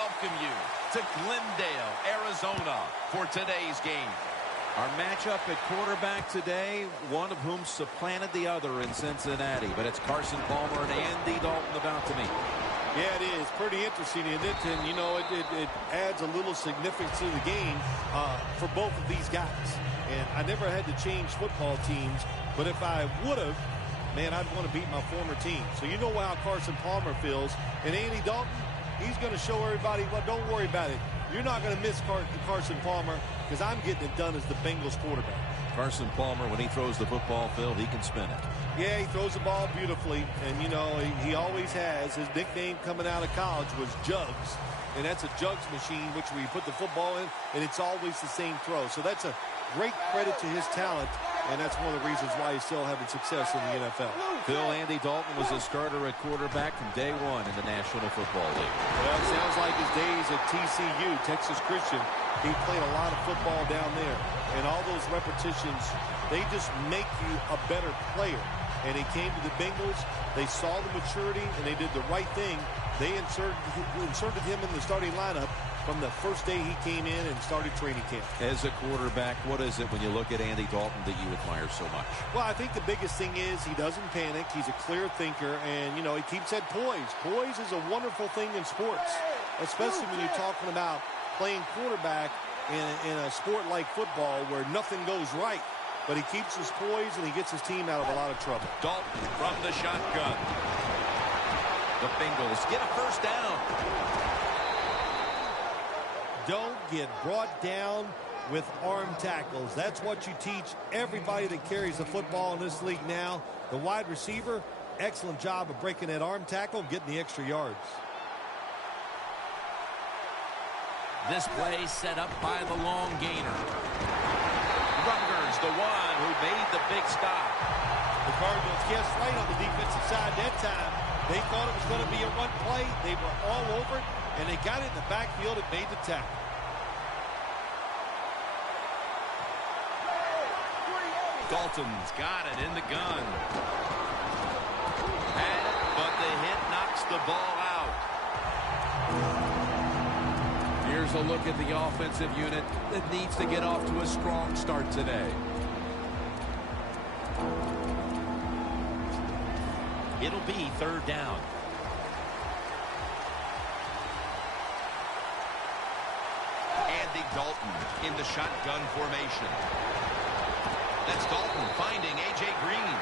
welcome you to Glendale, Arizona for today's game. Our matchup at quarterback today, one of whom supplanted the other in Cincinnati, but it's Carson Palmer and Andy Dalton about to meet. Yeah, it is. Pretty interesting, isn't it? And, you know, it adds a little significance to the game for both of these guys. And I never had to change football teams, but if I would have, man, I'd want to beat my former team. So you know how Carson Palmer feels. And Andy Dalton, he's going to show everybody, well, don't worry about it. You're not going to miss Carson Palmer because I'm getting it done as the Bengals quarterback. Carson Palmer, when he throws the football, Phil, he can spin it. Yeah, he throws the ball beautifully. And, you know, he always has. His nickname coming out of college was Jugs. And that's a jugs machine, which we put the football in, and it's always the same throw. So that's a great credit to his talent, and that's one of the reasons why he's still having success in the NFL. Phil, Andy Dalton was a starter at quarterback from day one in the National Football League. Well, it sounds like his days at TCU, Texas Christian. He played a lot of football down there, and all those repetitions, they just make you a better player. And he came to the Bengals. They saw the maturity, and they did the right thing. They inserted him in the starting lineup from the first day he came in and started training camp. As a quarterback, what is it when you look at Andy Dalton that you admire so much? Well, I think the biggest thing is he doesn't panic. He's a clear thinker, and, you know, he keeps that poise. Poise is a wonderful thing in sports, especially when you're talking about playing quarterback in a sport like football where nothing goes right. But he keeps his poise, and he gets his team out of a lot of trouble. Dalton from the shotgun. The Bengals get a first down. Don't get brought down with arm tackles. That's what you teach everybody that carries the football in this league now. The wide receiver, excellent job of breaking that arm tackle, getting the extra yards. This play set up by the long gainer. Rutgers, the one who made the big stop. The Cardinals guessed right on the defensive side that time. They thought it was going to be a run play. They were all over it, and they got it in the backfield and made the tackle. Dalton's got it in the gun. Had it, but the hit knocks the ball out. Here's a look at the offensive unit that needs to get off to a strong start today. It'll be third down. Andy Dalton in the shotgun formation. That's Dalton finding A.J. Green.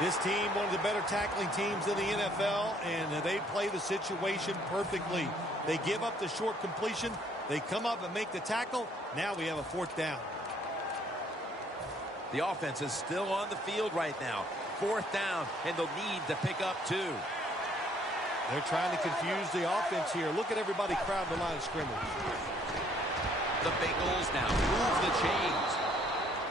This team, one of the better tackling teams in the NFL, and they play the situation perfectly. They give up the short completion. They come up and make the tackle. Now we have a fourth down. The offense is still on the field right now. Fourth down, and they'll need to pick up two. They're trying to confuse the offense here. Look at everybody crowding the line of scrimmage. The Bengals now move the chains.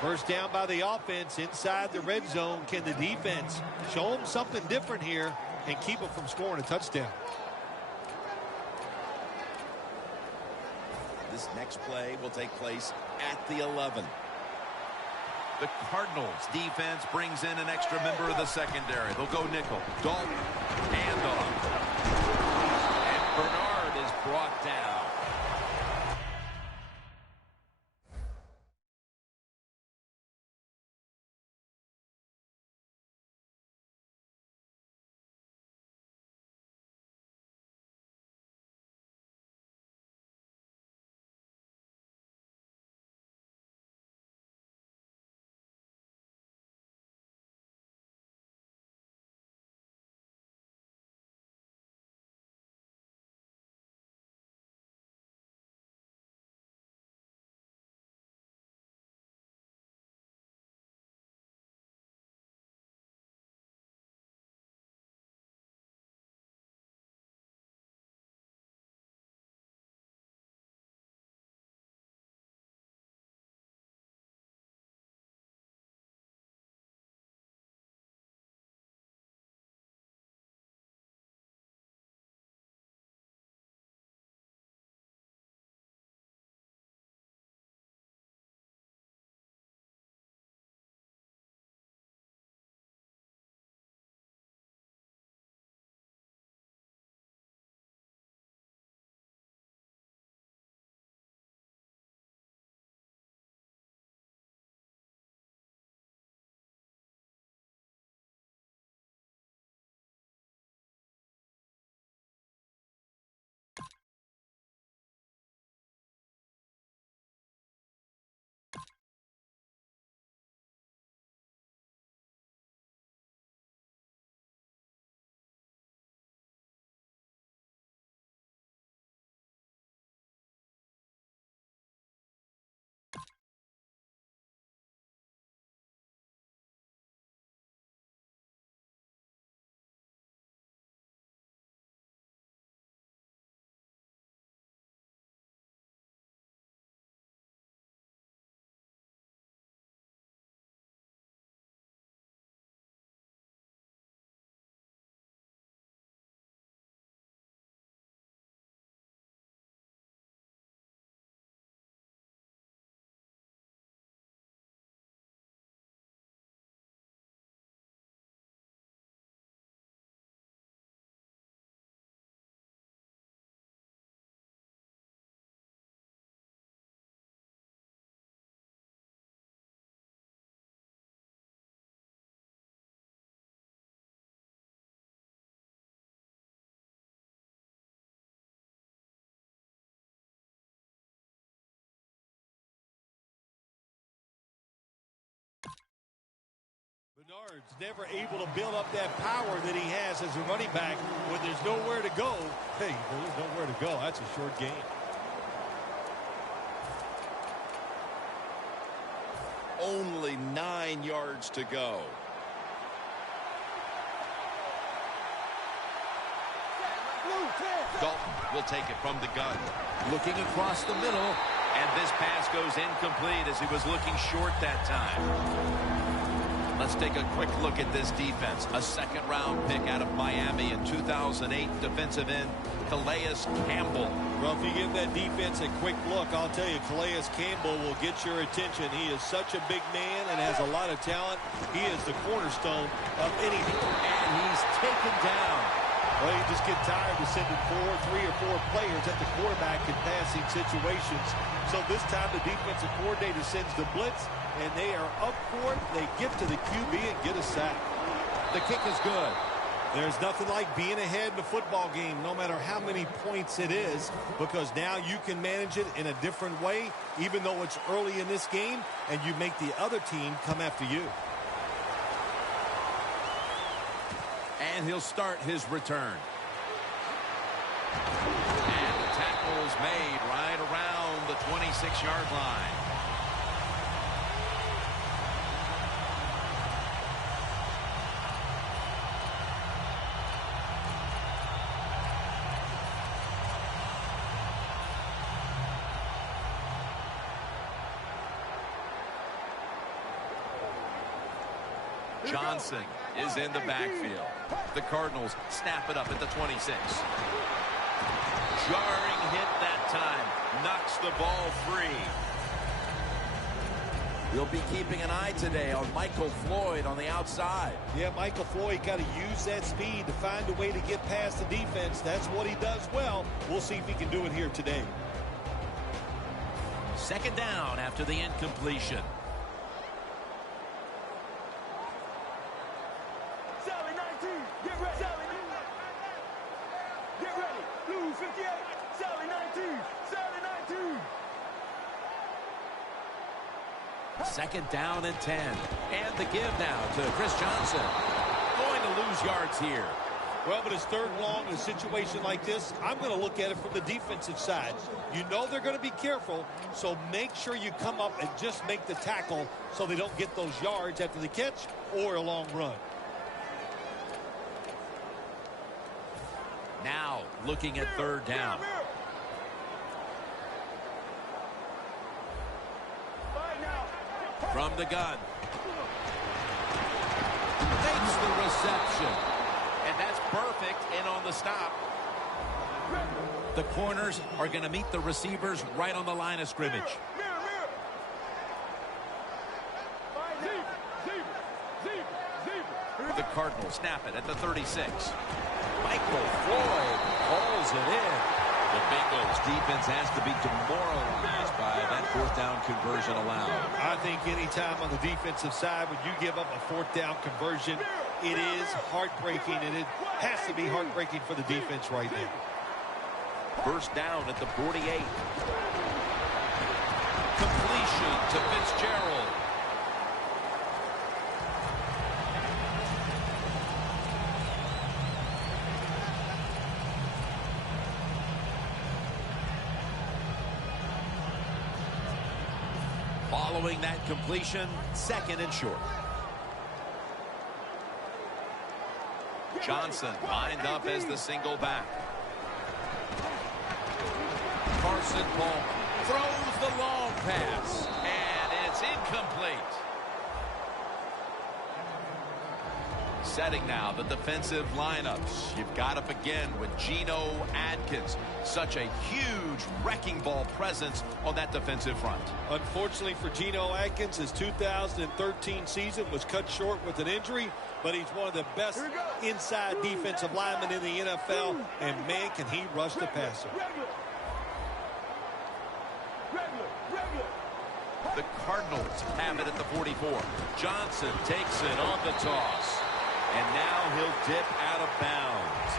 First down by the offense inside the red zone. Can the defense show them something different here and keep them from scoring a touchdown? This next play will take place at the 11. The Cardinals defense brings in an extra member of the secondary. They'll go nickel. Dalton, handoff. And Bernard is brought down. Bernard's never able to build up that power that he has as a running back when there's nowhere to go. Hey, there's nowhere to go. That's a short game. Only 9 yards to go. Dalton will take it from the gun. Looking across the middle. And this pass goes incomplete as he was looking short that time. Let's take a quick look at this defense. A second-round pick out of Miami in 2008, defensive end Calais Campbell. Well, if you give that defense a quick look, I'll tell you, Calais Campbell will get your attention. He is such a big man and has a lot of talent. He is the cornerstone of anything. And he's taken down. Well, you just get tired of sending 3 or 4 players at the quarterback in passing situations. So this time the defensive coordinator sends the blitz, and they are up for it. They get to the QB and get a sack. The kick is good. There's nothing like being ahead in a football game, no matter how many points it is, because now you can manage it in a different way, even though it's early in this game, and you make the other team come after you. And he'll start his return. And the tackle's made right around the 26-yard line. Johnson is in the backfield. The Cardinals snap it up at the 26. Jarring hit that time. Knocks the ball free. We'll be keeping an eye today on Michael Floyd on the outside. Yeah, Michael Floyd got to use that speed to find a way to get past the defense. That's what he does well. We'll see if he can do it here today. Second down after the incompletion. Second down and 10. And the give now to Chris Johnson. Going to lose yards here. Well, but it's third and long in a situation like this. I'm going to look at it from the defensive side. You know they're going to be careful, so make sure you come up and just make the tackle so they don't get those yards after the catch or a long run. Now looking at third down. From the gun. Makes the reception. And that's perfect and on the stop. The corners are going to meet the receivers right on the line of scrimmage. The Cardinals snap it at the 36. Michael Floyd hauls it in. The Bengals defense has to be demoralized by that fourth down conversion allowed. I think any time on the defensive side when you give up a fourth down conversion, it is heartbreaking, and it has to be heartbreaking for the defense right now. First down at the 48. Completion to Fitzgerald. Following that completion, second and short. Johnson lined up as the single back. Carson Palmer throws the long pass. And it's incomplete. Setting now the defensive lineups. You've got up again with Geno Atkins. Such a huge wrecking ball presence on that defensive front. Unfortunately for Geno Atkins, his 2013 season was cut short with an injury, but he's one of the best inside defensive linemen in the NFL, and man, can he rush the passer. The Cardinals have it at the 44. Johnson takes it on the toss. And now he'll dip out of bounds.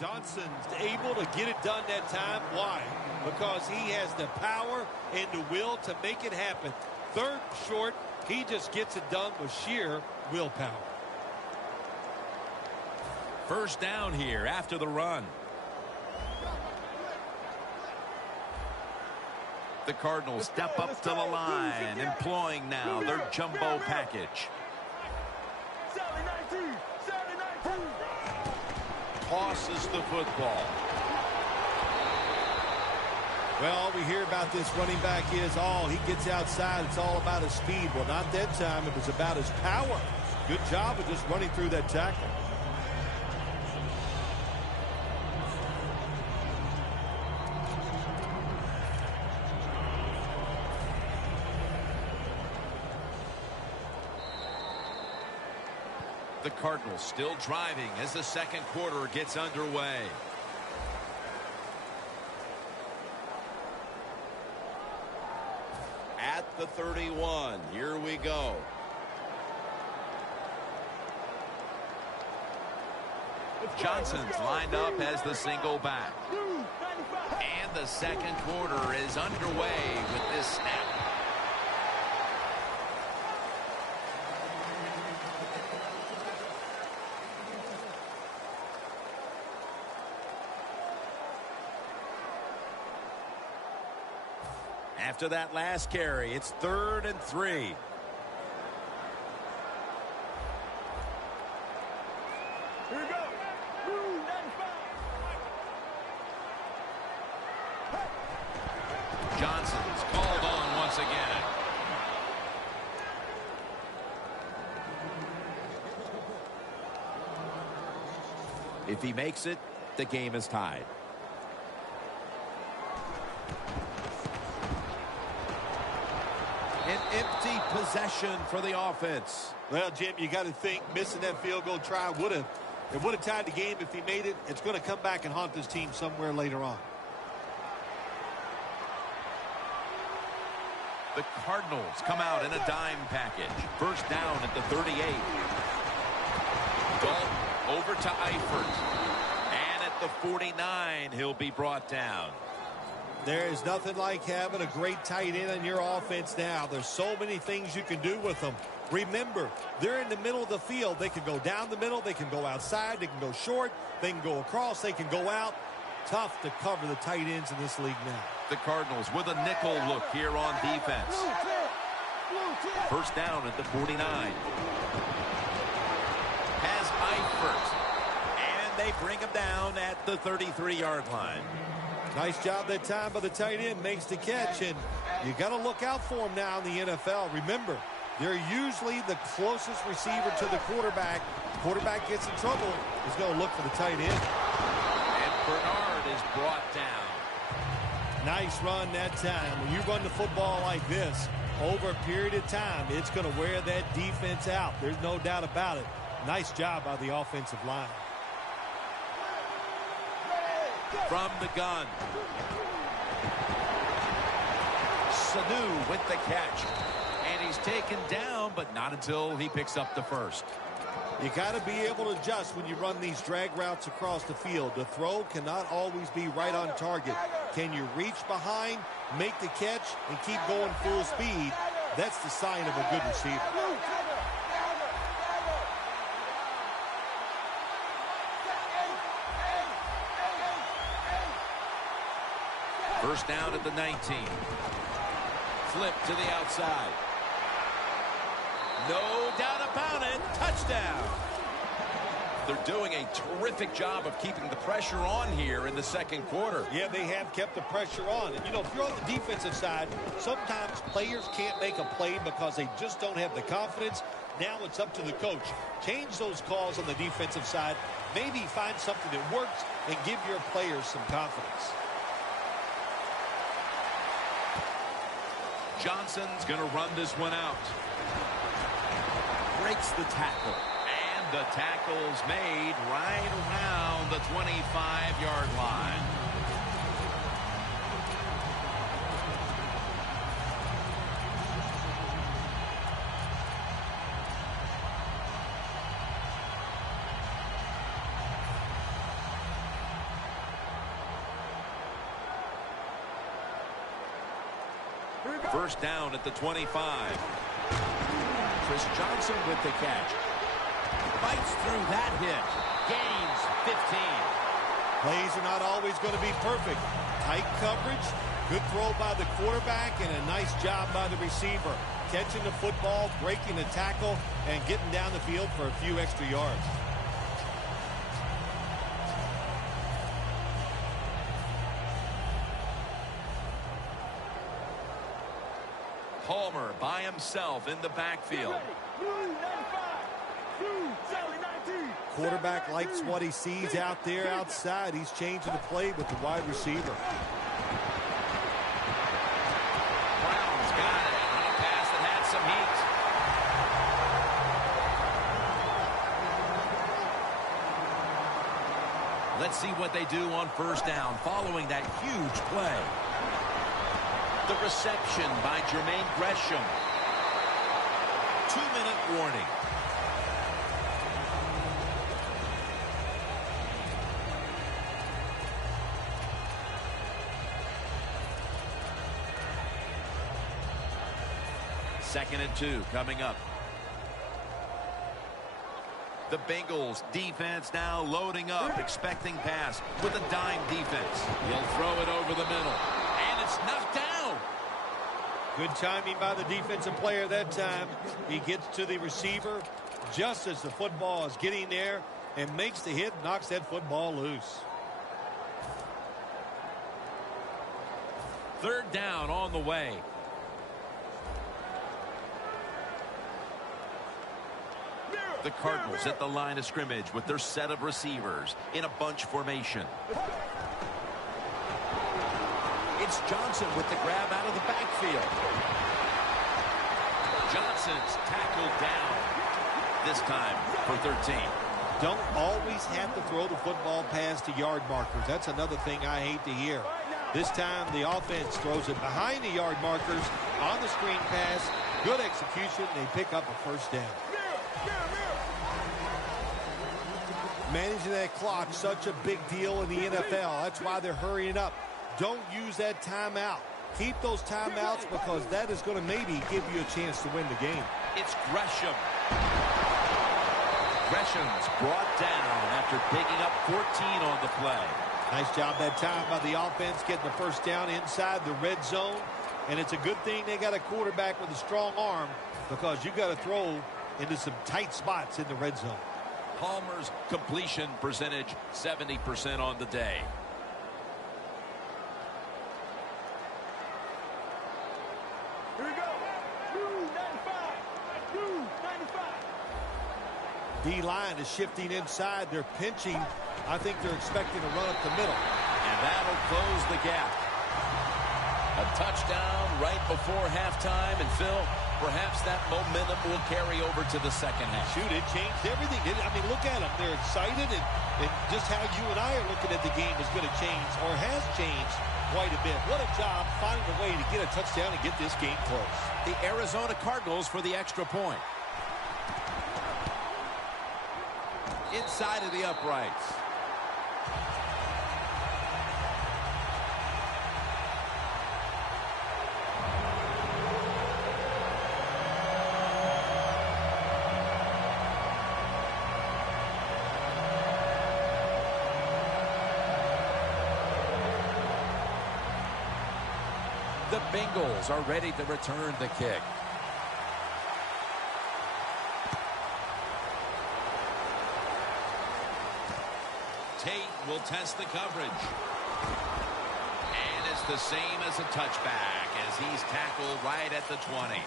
Johnson's able to get it done that time. Why? Because he has the power and the will to make it happen. Third short, he just gets it done with sheer willpower. First down here after the run. The Cardinals step up to the line, employing now their jumbo package. Tosses the football. Well, all we hear about this running back is, he gets outside. It's all about his speed. Well, not that time. It was about his power. Good job of just running through that tackle. The Cardinals still driving as the second quarter gets underway. At the 31, here we go. Johnson's lined up as the single back. And the second quarter is underway with this snap. After that last carry, it's 3rd and 3. Here we go. Johnson's called on once again. If he makes it, the game is tied. An empty possession for the offense. Well, Jim, you got to think missing that field goal try would have tied the game if he made it. It's going to come back and haunt this team somewhere later on. The Cardinals come out in a dime package. First down at the 38. Dalton over to Eifert. And at the 49, he'll be brought down. There is nothing like having a great tight end in your offense now. There's so many things you can do with them. Remember, they're in the middle of the field. They can go down the middle. They can go outside. They can go short. They can go across. They can go out. Tough to cover the tight ends in this league now. The Cardinals with a nickel look here on defense. First down at the 49. Has Eifert. And they bring him down at the 33-yard line. Nice job that time by the tight end. Makes the catch, and you got to look out for him now in the NFL. Remember, they're usually the closest receiver to the quarterback. Quarterback gets in trouble, he's going to look for the tight end. And Bernard is brought down. Nice run that time. When you run the football like this, over a period of time, it's going to wear that defense out. There's no doubt about it. Nice job by the offensive line. From the gun. Sanu with the catch. And he's taken down, but not until he picks up the first. You got to be able to adjust when you run these drag routes across the field. The throw cannot always be right on target. Can you reach behind, make the catch, and keep going full speed? That's the sign of a good receiver. First down at the 19. Flip to the outside. No doubt about it. Touchdown. They're doing a terrific job of keeping the pressure on here in the second quarter. Yeah, they have kept the pressure on. And, if you're on the defensive side, sometimes players can't make a play because they just don't have the confidence. Now it's up to the coach. Change those calls on the defensive side. Maybe find something that works and give your players some confidence. Johnson's going to run this one out. Breaks the tackle. And the tackle's made right around the 25-yard line. First down at the 25. Chris Johnson with the catch. Fights through that hit. Gains 15. Plays are not always going to be perfect. Tight coverage, good throw by the quarterback, and a nice job by the receiver. Catching the football, breaking the tackle, and getting down the field for a few extra yards. Palmer by himself in the backfield. Quarterback likes what he sees out there outside. He's changing the play with the wide receiver. Brown's got it on a pass that had some heat. Let's see what they do on first down following that huge play. The reception by Jermaine Gresham. 2-minute warning. Second and 2 coming up. The Bengals defense now loading up, expecting pass with a dime defense. He'll throw it over the middle, and it's knocked down. Good timing by the defensive player that time. He gets to the receiver just as the football is getting there and makes the hit, knocks that football loose. Third down on the way. The Cardinals at the line of scrimmage with their set of receivers in a bunch formation. It's Johnson with the grab out of the backfield. Johnson's tackled down, this time for 13. Don't always have to throw the football past the yard markers. That's another thing I hate to hear. This time the offense throws it behind the yard markers on the screen pass. Good execution. They pick up a first down. Managing that clock, such a big deal in the NFL. That's why they're hurrying up. Don't use that timeout. Keep those timeouts because that is going to maybe give you a chance to win the game. It's Gresham. Gresham's brought down after picking up 14 on the play. Nice job that time by the offense getting the first down inside the red zone. And it's a good thing they got a quarterback with a strong arm because you got to throw into some tight spots in the red zone. Palmer's completion percentage 70% on the day. Here we go. 295. D-line is shifting inside. They're pinching. I think they're expecting to run up the middle. And that'll close the gap. A touchdown right before halftime. And Phil, perhaps that momentum will carry over to the second half. Shoot, it changed everything. I mean, look at them. They're excited, and just how you and I are looking at the game is going to change or has changed quite a bit. What a job finding a way to get a touchdown and get this game close. The Arizona Cardinals for the extra point. Inside of the uprights. The Bengals are ready to return the kick. Tate will test the coverage. And it's the same as a touchback as he's tackled right at the 20.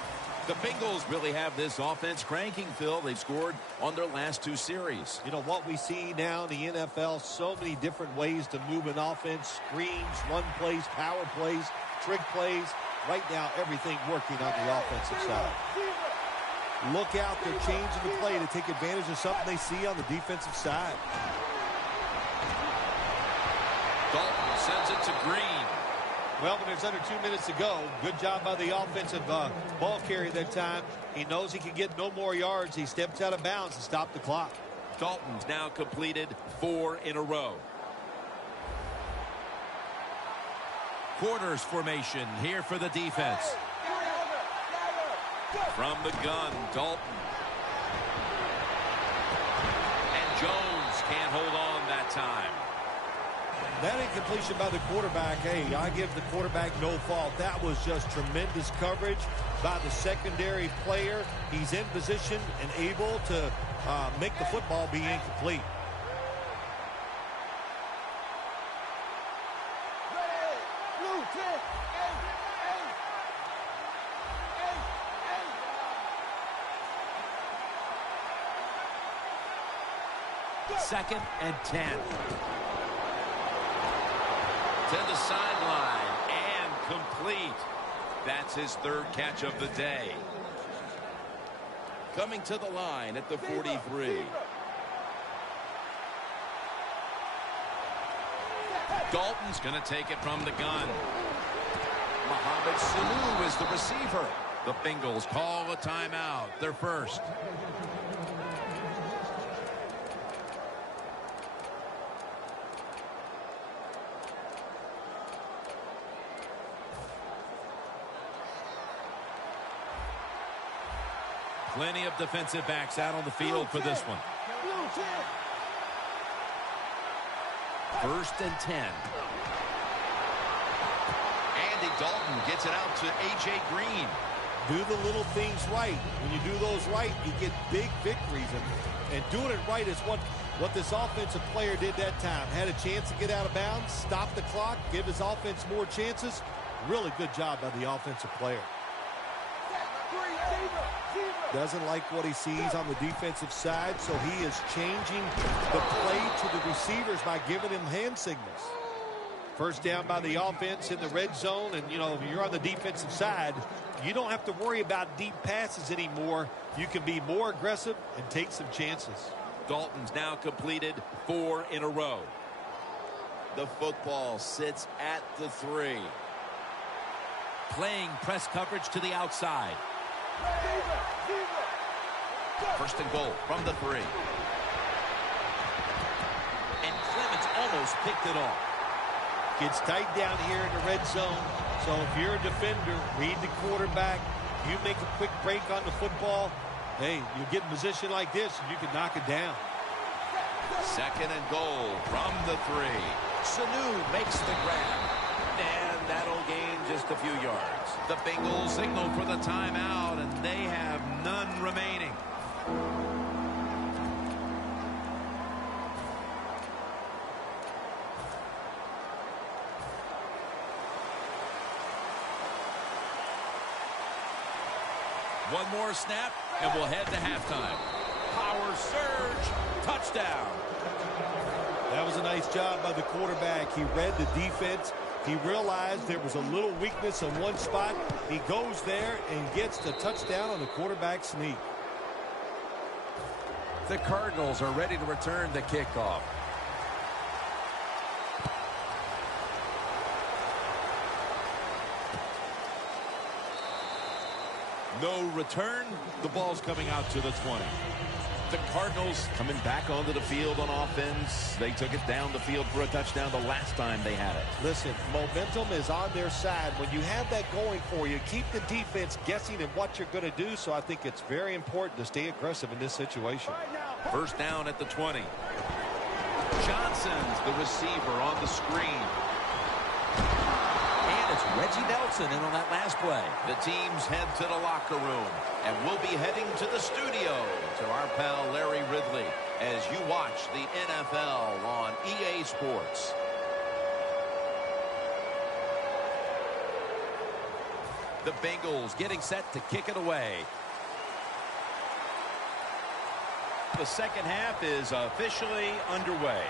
The Bengals really have this offense cranking, Phil. They've scored on their last 2 series. You know, what we see now in the NFL, so many different ways to move an offense. Screens, run plays, power plays, trick plays. Right now, everything working on the offensive side. Look out, they're changing the play to take advantage of something they see on the defensive side. Dalton sends it to Green. Well, when there's under 2 minutes to go, good job by the offensive ball carrier that time. He knows he can get no more yards. He steps out of bounds to stop the clock. Dalton's now completed 4 in a row. Quarters formation here for the defense. From the gun, Dalton. And Jones can't hold on that time. That incompletion by the quarterback, hey, I give the quarterback no fault. That was just tremendous coverage by the secondary player. He's in position and able to make the football be incomplete. Second and 10. To the sideline and complete. That's his third catch of the day. Coming to the line at the 43. Dalton's going to take it from the gun. Mohamed Sanu is the receiver. The Bengals call a timeout, their first. Plenty of defensive backs out on the field for this one. First and 10. Andy Dalton gets it out to A.J. Green. Do the little things right. When you do those right, you get big victories. And doing it right is what this offensive player did that time. Had a chance to get out of bounds, stop the clock, give his offense more chances. Really good job by the offensive player. Doesn't like what he sees on the defensive side, so he is changing the play to the receivers by giving him hand signals. First down by the offense in the red zone, and, you know, if you're on the defensive side, you don't have to worry about deep passes anymore. You can be more aggressive and take some chances. Dalton's now completed 4 in a row. The football sits at the 3. Playing press coverage to the outside. First and goal from the 3. And Clements almost picked it off. Gets tight down here in the red zone. So if you're a defender, read the quarterback. You make a quick break on the football. Hey, you get in position like this, and you can knock it down. Second and goal from the 3. Sanu makes the grab. And that'll gain just a few yards. The Bengals signal for the timeout, and they have none remaining. One more snap, and we'll head to halftime. Power surge, touchdown. That was a nice job by the quarterback. He read the defense. He realized there was a little weakness in one spot. He goes there and gets the touchdown on the quarterback sneak. The Cardinals are ready to return the kickoff. No return. The ball's coming out to the 20. The Cardinals coming back onto the field on offense. They took it down the field for a touchdown the last time they had it. Listen, momentum is on their side. When you have that going for you, keep the defense guessing at what you're going to do. So I think it's very important to stay aggressive in this situation. First down at the 20. Johnson's the receiver on the screen. And it's Reggie Nelson in on that last play. The teams head to the locker room, and we'll be heading to the studio to our pal Larry Ridley as you watch the NFL on EA Sports. The Bengals getting set to kick it away. The second half is officially underway.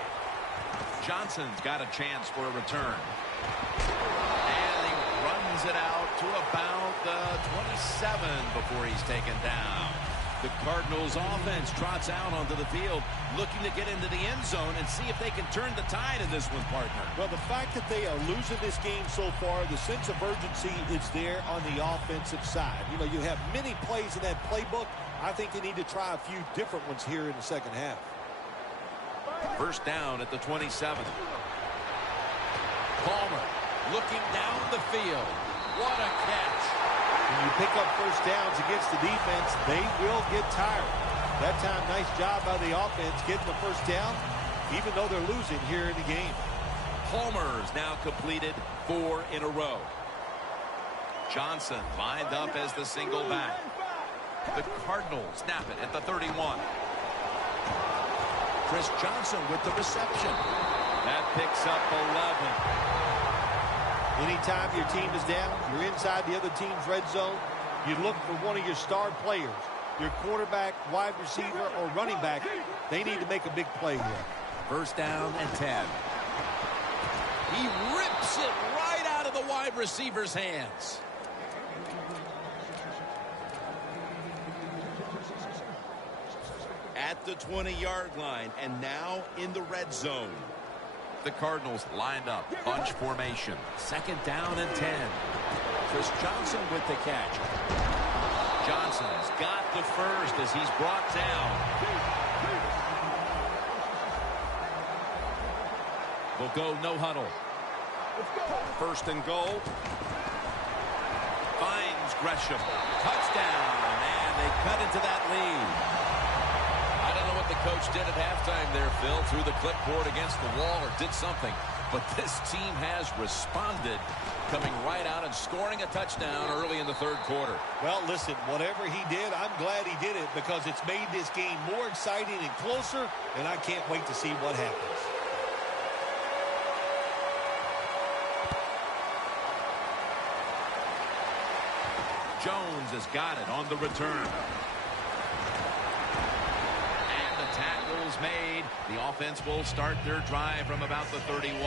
Johnson's got a chance for a return. And he runs it out to about the 27 before he's taken down. The Cardinals offense trots out onto the field, looking to get into the end zone and see if they can turn the tide in this one, partner. Well, the fact that they are losing this game so far, the sense of urgency is there on the offensive side. You know, you have many plays in that playbook. I think they need to try a few different ones here in the second half. First down at the 27. Palmer looking down the field. What a catch. When you pick up first downs against the defense, they will get tired. That time, nice job by the offense getting the first down, even though they're losing here in the game. Homers now completed 4 in a row. Johnson lined up as the single back. The Cardinals snap it at the 31. Chris Johnson with the reception. That picks up 11. Anytime your team is down, you're inside the other team's red zone, you look for one of your star players, your quarterback, wide receiver, or running back. They need to make a big play here. First down and 10. He rips it right out of the wide receiver's hands. At the 20-yard line, and now in the red zone. The Cardinals lined up, bunch formation. Second down and 10. Chris Johnson with the catch. Johnson's got the first as he's brought down. We'll go no huddle. First and goal. Finds Gresham. Touchdown, and they cut into that lead. I don't know what the coach did at halftime there, Phil. Threw the clipboard against the wall or did something. But this team has responded, coming right out and scoring a touchdown early in the third quarter. Well, listen, whatever he did, I'm glad he did it because it's made this game more exciting and closer, and I can't wait to see what happens. Jones has got it on the return. And the tackle's made. The offense will start their drive from about the 31.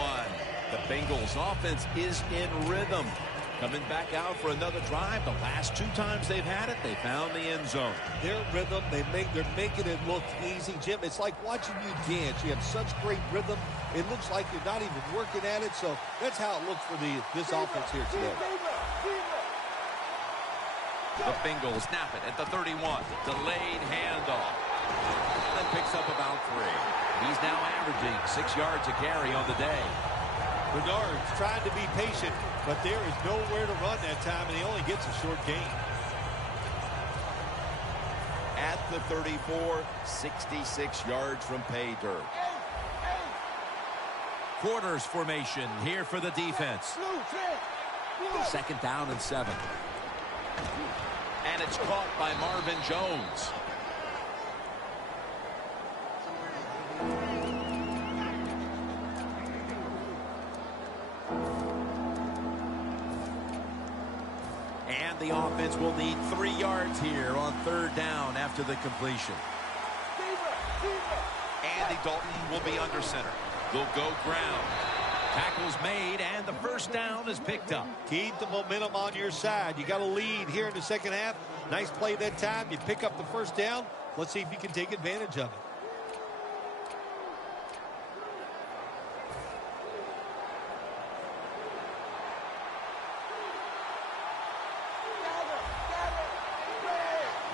The Bengals offense is in rhythm. Coming back out for another drive. The last 2 times they've had it, they found the end zone. Their rhythm, they're making it look easy, Jim. It's like watching you dance. You have such great rhythm. It looks like you're not even working at it. So that's how it looks for this offense here today. The Bengals snap it at the 31. Delayed handoff. And picks up about 3. He's now averaging 6 yards a carry on the day. Bernard's trying to be patient, but there is nowhere to run that time, and he only gets a short gain. At the 34, 66 yards from pay dirt. Quarters formation here for the defense. Second down and 7. And it's caught by Marvin Jones. And the offense will need 3 yards here on third down after the completion. Andy Dalton will be under center. They'll go ground. Tackles made, and the first down is picked up. Keep the momentum on your side. You got a lead here in the second half. Nice play that time. You pick up the first down. Let's see if you can take advantage of it.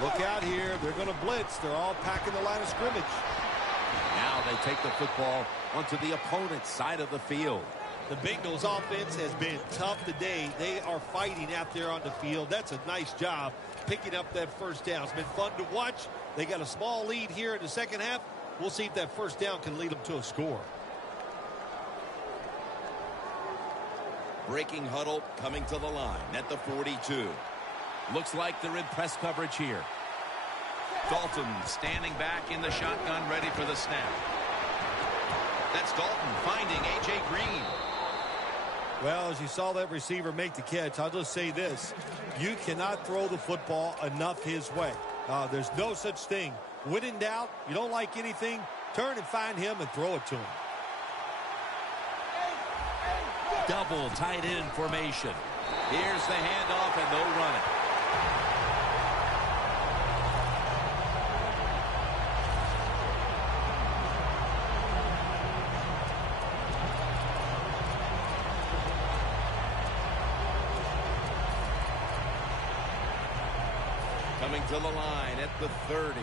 Look out here. They're going to blitz. They're all packing the line of scrimmage. Now they take the football onto the opponent's side of the field. The Bengals offense has been tough today. They are fighting out there on the field. That's a nice job picking up that first down. It's been fun to watch. They got a small lead here in the second half. We'll see if that first down can lead them to a score. Breaking huddle coming to the line at the 42. Looks like they're in press coverage here. Dalton standing back in the shotgun, ready for the snap. That's Dalton finding A.J. Green. Well, as you saw that receiver make the catch, I'll just say this. You cannot throw the football enough his way. There's no such thing. When in doubt, you don't like anything, turn and find him and throw it to him. Double tight end formation. Here's the handoff, and they'll run it. Coming to the line at the 30.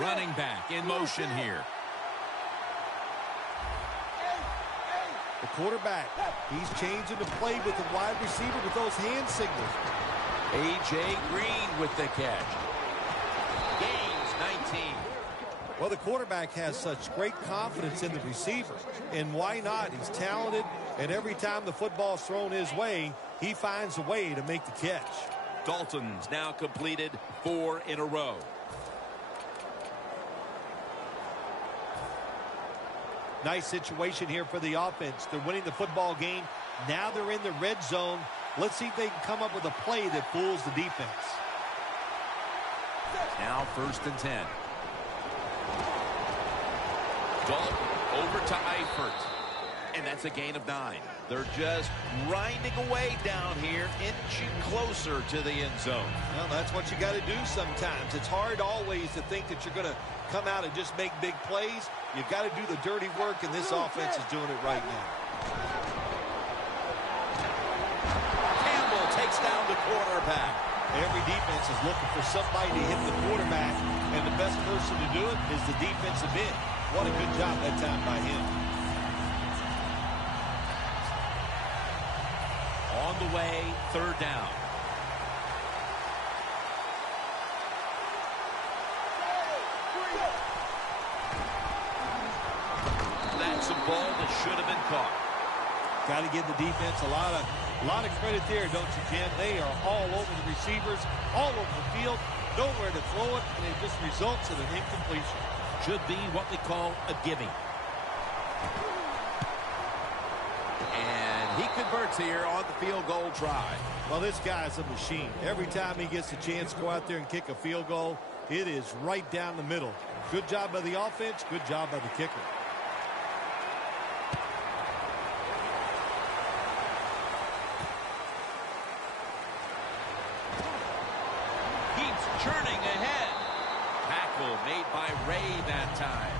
Running back in motion here. The quarterback, he's changing the play with the wide receiver with those hand signals. A.J. Green with the catch. Gains 19. Well, the quarterback has such great confidence in the receiver. And why not? He's talented, and every time the football's thrown his way, he finds a way to make the catch. Dalton's now completed 4 in a row. Nice situation here for the offense. They're winning the football game. Now they're in the red zone. Let's see if they can come up with a play that fools the defense. Now 1st and 10. Dalton over to Eifert. And that's a gain of 9. They're just grinding away down here, inching closer to the end zone. Well, that's what you got to do sometimes. It's hard always to think that you're going to come out and just make big plays. You've got to do the dirty work, and this offense is doing it right now. Campbell takes down the quarterback. Every defense is looking for somebody to hit the quarterback, and the best person to do it is the defensive end. What a good job that time by him. On the way, 3rd down. That's a ball that should have been caught. Got to give the defense a lot of credit there, don't you, Jim? They are all over the receivers, all over the field, nowhere to throw it, and it just results in an incompletion. Should be what we call a gimme. And he converts here on the field goal try. Well, this guy's a machine. Every time he gets a chance to go out there and kick a field goal, it is right down the middle. Good job by the offense, good job by the kicker. Keeps churning ahead. Tackle made by Ray that time.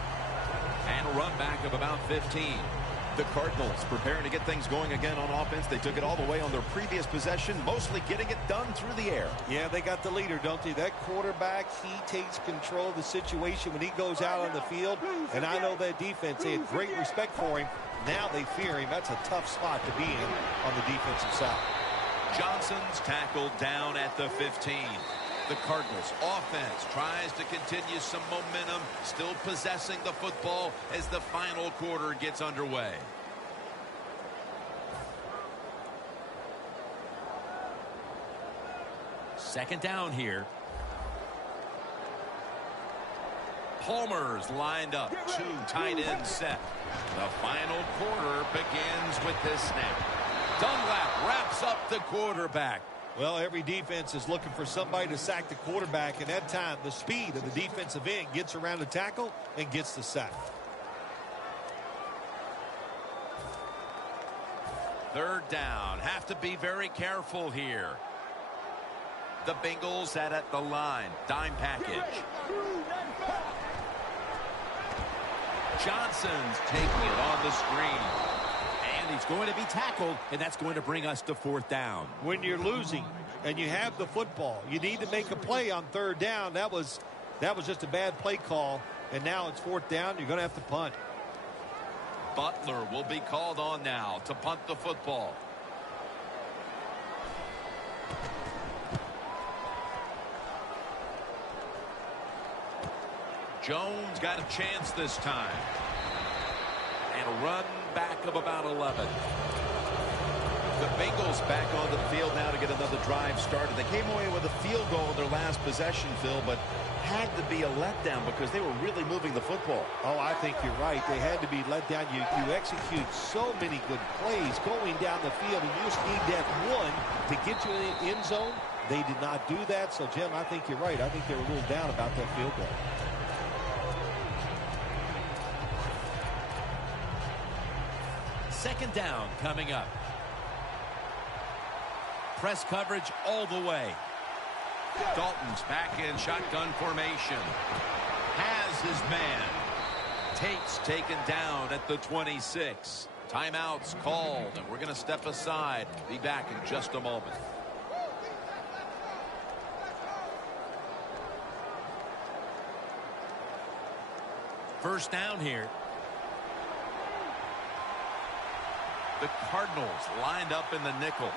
And a run back of about 15. The Cardinals preparing to get things going again on offense. They took it all the way on their previous possession, mostly getting it done through the air. Yeah, they got the leader, don't they? That quarterback, he takes control of the situation when he goes out on the field. And I know that defense, they had great respect for him. Now they fear him. That's a tough spot to be in on the defensive side. Johnson's tackled down at the 15. The Cardinals offense tries to continue some momentum, still possessing the football as the final quarter gets underway. Second down here. Palmer's lined up. 2 tight ends set. The final quarter begins with this snap. Dunlap wraps up the quarterback. Well, every defense is looking for somebody to sack the quarterback, and that time the speed of the defensive end gets around the tackle and gets the sack. 3rd down. Have to be very careful here. The Bengals at the line. Dime package. Johnson's taking it on the screen. And he's going to be tackled, and that's going to bring us to 4th down. When you're losing and you have the football, you need to make a play on 3rd down. That was just a bad play call, and now it's 4th down. You're going to have to punt. Butler will be called on now to punt the football. Jones got a chance this time. And a run back of about 11. The Bengals back onto the field now to get another drive started. They came away with a field goal in their last possession, Phil, but had to be a letdown because they were really moving the football. Oh, I think you're right. They had to be let down. You execute so many good plays going down the field, and you just need that one to get you in the end zone. They did not do that. So, Jim, I think you're right. I think they were a little down about that field goal. Second down coming up. Press coverage all the way. Dalton's back in shotgun formation. Has his man. Tate's taken down at the 26. Timeouts called, and we're going to step aside. Be back in just a moment. First down here. The Cardinals lined up in the nickel.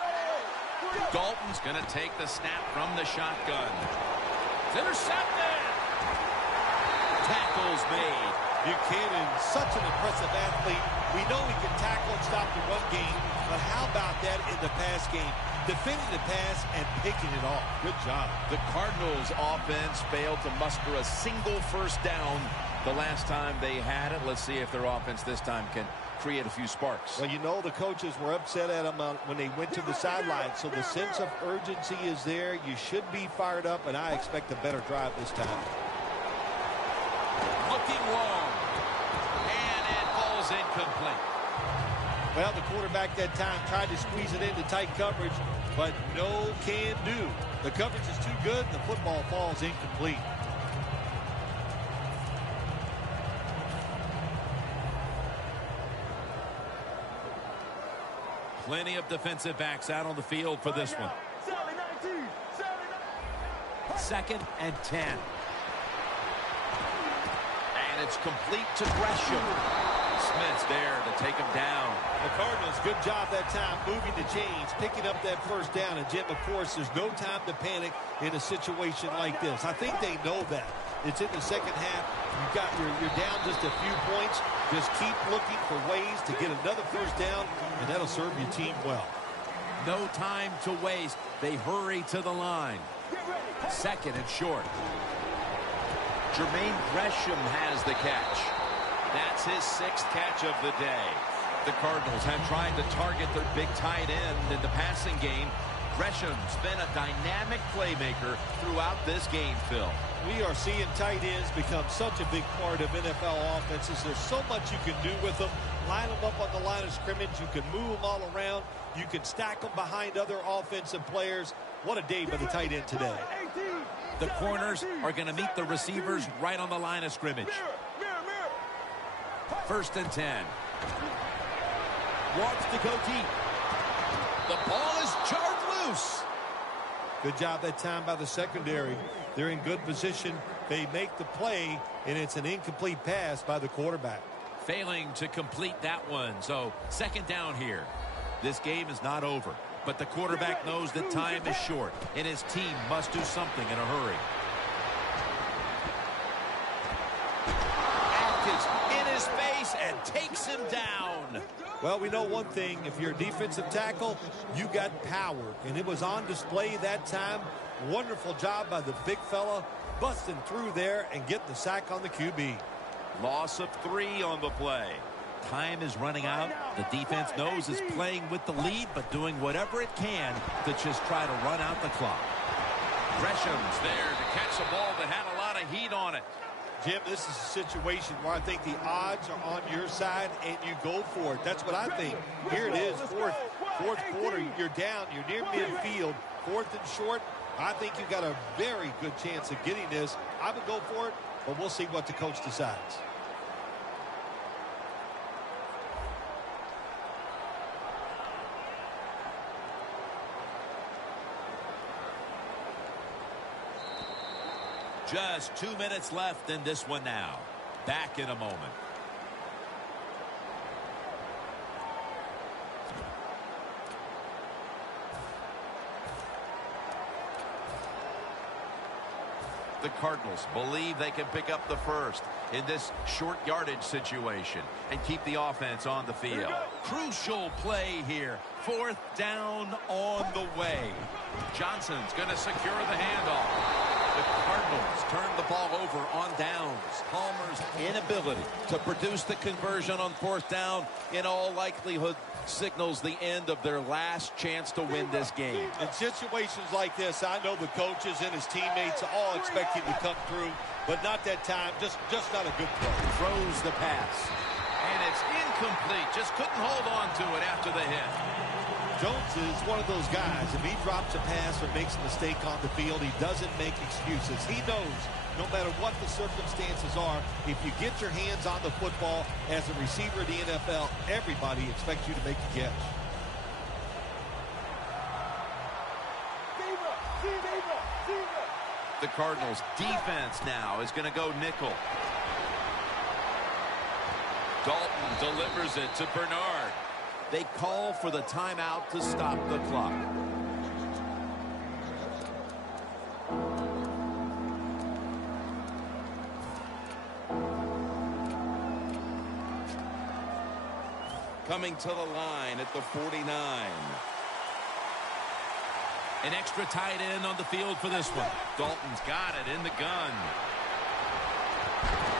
Dalton's going to take the snap from the shotgun. It's intercepted. Tackles made. Buchanan, such an impressive athlete. We know he can tackle and stop the run game, but how about that in the pass game? Defending the pass and picking it off. Good job. The Cardinals offense failed to muster a single first down the last time they had it. Let's see if their offense this time can create a few sparks. Well, you know the coaches were upset at them when they went to the sideline, so the sense of urgency is there. You should be fired up, and I expect a better drive this time. Looking long, and it falls incomplete. Well, the quarterback that time tried to squeeze it into tight coverage, but no can do. The coverage is too good, and the football falls incomplete. Plenty of defensive backs out on the field for this one. 2nd and 10. And it's complete to Gresham. Smith's there to take him down. The Cardinals, good job that time moving the chains, picking up that first down. And, Jim, of course, there's no time to panic in a situation like this. I think they know that. It's in the second half. You're down just a few points. Just keep looking for ways to get another first down, and that'll serve your team well. No time to waste. They hurry to the line. 2nd and short. Jermaine Gresham has the catch. That's his 6th catch of the day. The Cardinals have tried to target their big tight end in the passing game. Gresham's been a dynamic playmaker throughout this game, Phil. We are seeing tight ends become such a big part of NFL offenses. There's so much you can do with them. Line them up on the line of scrimmage. You can move them all around. You can stack them behind other offensive players. What a day by the tight end today. The corners are going to meet the receivers right on the line of scrimmage. 1st and 10. Wants to go deep. The ball is jarred loose. Good job that time by the secondary. They're in good position. They make the play, and it's an incomplete pass by the quarterback. Failing to complete that one, so 2nd down here. This game is not over, but the quarterback knows that time is short, and his team must do something in a hurry. Atkins in his face and takes him down. Well, we know one thing. If you're a defensive tackle, you got power, and it was on display that time. Wonderful job by the big fella, busting through there and getting the sack on the QB. Loss of 3 on the play. Time is running out. The defense knows is playing with the lead, but doing whatever it can to just try to run out the clock. Gresham's there to catch a ball that had a lot of heat on it. Jim, this is a situation where I think the odds are on your side, and you go for it. That's what I think. Here it is, fourth quarter. You're down. You're near midfield. 4th and short. I think you've got a very good chance of getting this. I would go for it, but we'll see what the coach decides. Just 2 minutes left in this one now. Back in a moment. The Cardinals believe they can pick up the first in this short yardage situation and keep the offense on the field. Crucial play here. 4th down on the way. Johnson's going to secure the handoff. The Cardinals turn the ball over on downs. Palmer's inability to produce the conversion on 4th down in all likelihood signals the end of their last chance to win this game. In situations like this, I know the coaches and his teammates all expect him to come through, but not that time. Just not a good throw. Throws the pass. And it's incomplete. Just couldn't hold on to it after the hit. Jones is one of those guys. If he drops a pass or makes a mistake on the field, he doesn't make excuses. He knows no matter what the circumstances are, if you get your hands on the football as a receiver in the NFL, everybody expects you to make the catch. The Cardinals defense now is going to go nickel. Dalton delivers it to Bernard. They call for the timeout to stop the clock. Coming to the line at the 49. An extra tight end on the field for this one. Dalton's got it in the gun.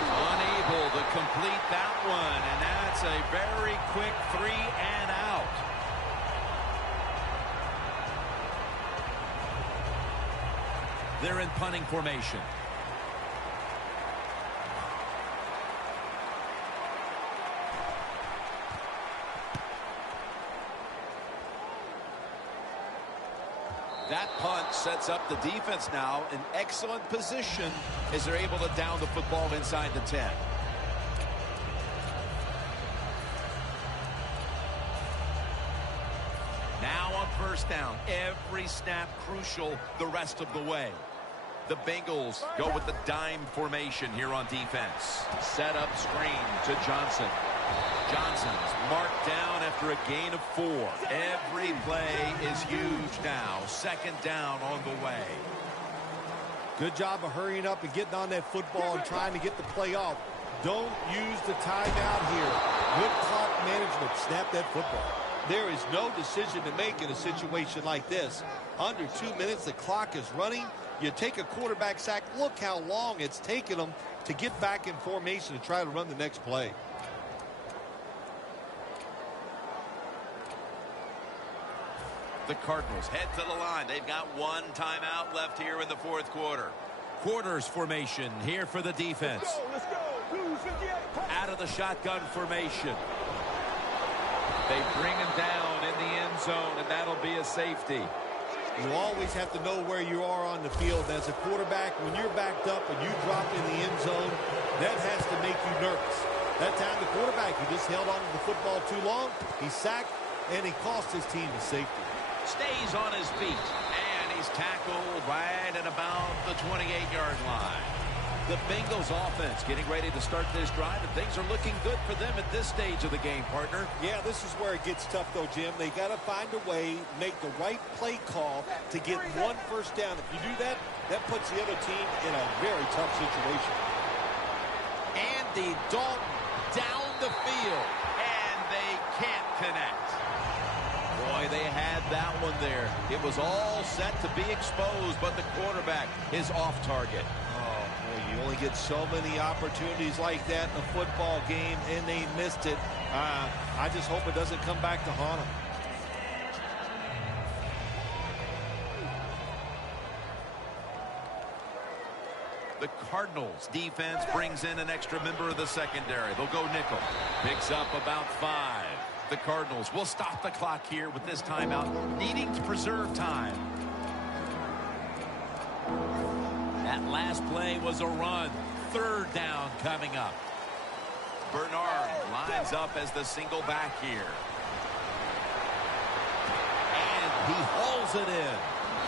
Unable to complete that one, and that's a very quick 3 and out. They're in punting formation. That punt sets up the defense now in excellent position as they're able to down the football inside the 10. Now on first down, every snap crucial the rest of the way. The Bengals go with the dime formation here on defense. Set up screen to Johnson. Johnson's marked down after a gain of 4. Every play is huge now. Second down on the way. Good job of hurrying up and getting on that football and trying to get the play off. Don't use the timeout here. Good clock management. Snap that football. There is no decision to make in a situation like this. Under 2 minutes, the clock is running. You take a quarterback sack. Look how long it's taken them to get back in formation and try to run the next play. The Cardinals head to the line. They've got one timeout left here in the fourth quarter. Quarters formation here for the defense. Let's go. 258. Out of the shotgun formation. They bring him down in the end zone, and that'll be a safety. You always have to know where you are on the field. As a quarterback, when you're backed up and you drop in the end zone, that has to make you nervous. That time, the quarterback, he just held on to the football too long. He sacked, and he cost his team the safety. Stays on his feet, and he's tackled right at about the 28-yard line. The Bengals offense getting ready to start this drive, and things are looking good for them at this stage of the game, partner. Yeah, this is where it gets tough, though, Jim. They got to find a way, make the right play call to get one first down. If you do that, that puts the other team in a very tough situation. Andy Dalton down the field, and they can't connect. Boy, they had that one there. It was all set to be exposed, but the quarterback is off target. Oh, boy, you only get so many opportunities like that in a football game, and they missed it. I just hope it doesn't come back to haunt them. The Cardinals defense brings in an extra member of the secondary. They'll go nickel. Picks up about 5. The Cardinals will stop the clock here with this timeout, needing to preserve time. That last play was a run. Third down coming up. Bernard lines up as the single back here. And he hauls it in.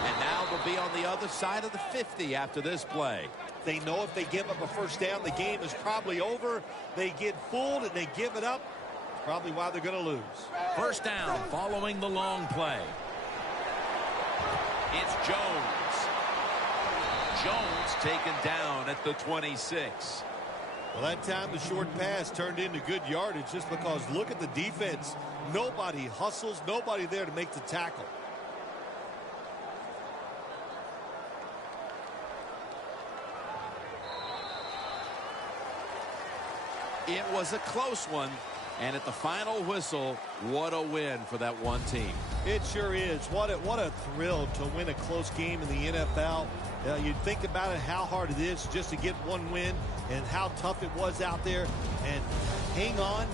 And now they'll be on the other side of the 50 after this play. They know if they give up a first down, the game is probably over. They get fooled and they give it up. Probably why they're going to lose. First down following the long play. It's Jones. Jones taken down at the 26. Well, that time the short pass turned into good yardage just because look at the defense. Nobody hustles, nobody there to make the tackle. It was a close one. And at the final whistle, what a win for that one team. It sure is. What a thrill to win a close game in the NFL. You think about it, how hard it is just to get one win and how tough it was out there. And hang on